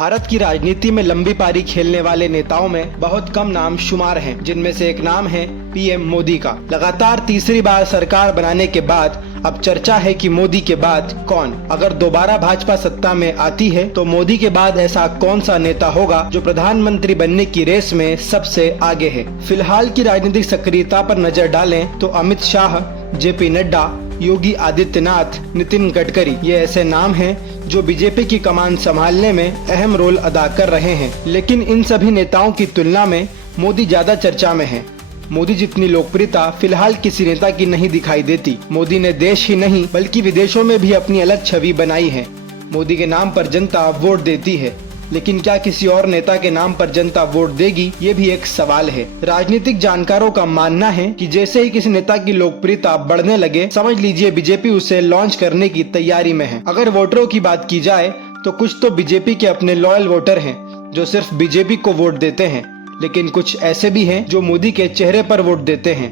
भारत की राजनीति में लंबी पारी खेलने वाले नेताओं में बहुत कम नाम शुमार हैं, जिनमें से एक नाम है पीएम मोदी का। लगातार तीसरी बार सरकार बनाने के बाद अब चर्चा है कि मोदी के बाद कौन, अगर दोबारा भाजपा सत्ता में आती है तो मोदी के बाद ऐसा कौन सा नेता होगा जो प्रधानमंत्री बनने की रेस में सबसे आगे है। फिलहाल की राजनीतिक सक्रियता पर नजर डालें तो अमित शाह, जेपी नड्डा, योगी आदित्यनाथ, नितिन गडकरी ये ऐसे नाम हैं जो बीजेपी की कमान संभालने में अहम रोल अदा कर रहे हैं। लेकिन इन सभी नेताओं की तुलना में मोदी ज्यादा चर्चा में हैं। मोदी जितनी लोकप्रियता फिलहाल किसी नेता की नहीं दिखाई देती। मोदी ने देश ही नहीं बल्कि विदेशों में भी अपनी अलग छवि बनाई है। मोदी के नाम पर जनता वोट देती है, लेकिन क्या किसी और नेता के नाम पर जनता वोट देगी, ये भी एक सवाल है। राजनीतिक जानकारों का मानना है कि जैसे ही किसी नेता की लोकप्रियता बढ़ने लगे, समझ लीजिए बीजेपी उसे लॉन्च करने की तैयारी में है। अगर वोटरों की बात की जाए तो कुछ तो बीजेपी के अपने लॉयल वोटर हैं जो सिर्फ बीजेपी को वोट देते हैं, लेकिन कुछ ऐसे भी हैं जो मोदी के चेहरे पर वोट देते हैं।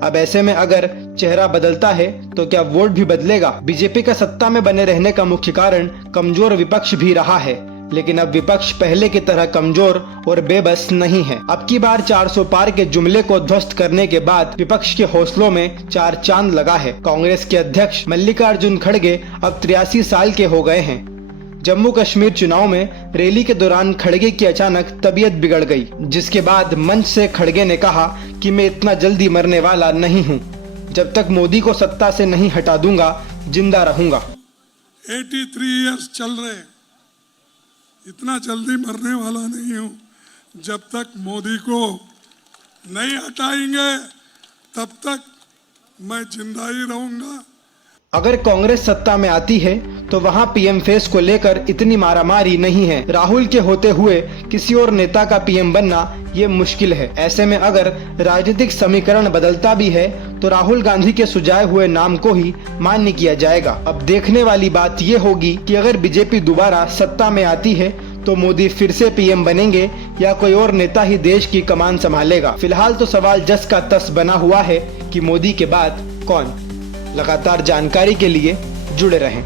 अब ऐसे में अगर चेहरा बदलता है तो क्या वोट भी बदलेगा? बीजेपी का सत्ता में बने रहने का मुख्य कारण कमजोर विपक्ष भी रहा है, लेकिन अब विपक्ष पहले की तरह कमजोर और बेबस नहीं है। अब की बार 400 पार के जुमले को ध्वस्त करने के बाद विपक्ष के हौसलों में चार चांद लगा है। कांग्रेस के अध्यक्ष मल्लिकार्जुन खड़गे अब 83 साल के हो गए हैं। जम्मू कश्मीर चुनाव में रैली के दौरान खड़गे की अचानक तबीयत बिगड़ गई, जिसके बाद मंच से खड़गे ने कहा कि मैं इतना जल्दी मरने वाला नहीं हूँ, जब तक मोदी को सत्ता से नहीं हटा दूंगा जिंदा रहूंगा। 83 इयर्स चल रहे, इतना जल्दी मरने वाला नहीं हूँ। जब तक मोदी को नहीं हटाएंगे तब तक मैं जिंदा ही रहूंगा। अगर कांग्रेस सत्ता में आती है तो वहां पीएम फेस को लेकर इतनी मारामारी नहीं है। राहुल के होते हुए किसी और नेता का पीएम बनना ये मुश्किल है। ऐसे में अगर राजनीतिक समीकरण बदलता भी है तो राहुल गांधी के सुझाए हुए नाम को ही मान्य किया जाएगा। अब देखने वाली बात ये होगी कि अगर बीजेपी दोबारा सत्ता में आती है तो मोदी फिर से पीएम बनेंगे या कोई और नेता ही देश की कमान संभालेगा। फिलहाल तो सवाल जस का तस बना हुआ है कि मोदी के बाद कौन। लगातार जानकारी के लिए जुड़े रहें।